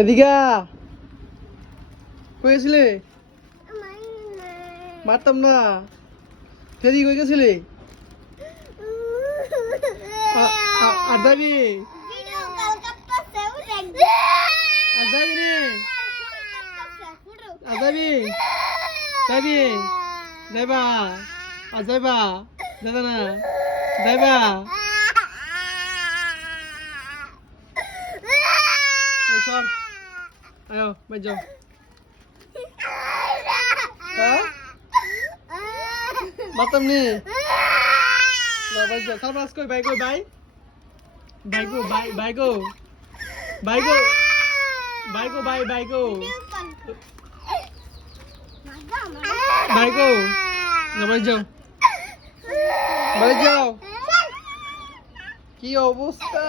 এদিকে কই গেছিলে? মারতাম না। ফেরি কই গেছিলে? আর যাবি? আর যাবি রে? আর যাবি? যাবি? যাইবা? আর যাইবা? যাবে না? যাইবা? সর আয়ো বাই যাও। হ্যাঁ মারতাম নি বাই যাও। সারপ্রাইজ কই ভাই? কই ভাই? ভাই গো ভাই ভাই গো ভাই গো ভাই গো ভাই ভাই গো ভাই গো বাই যাও বাই যাও। কি অবস্থা?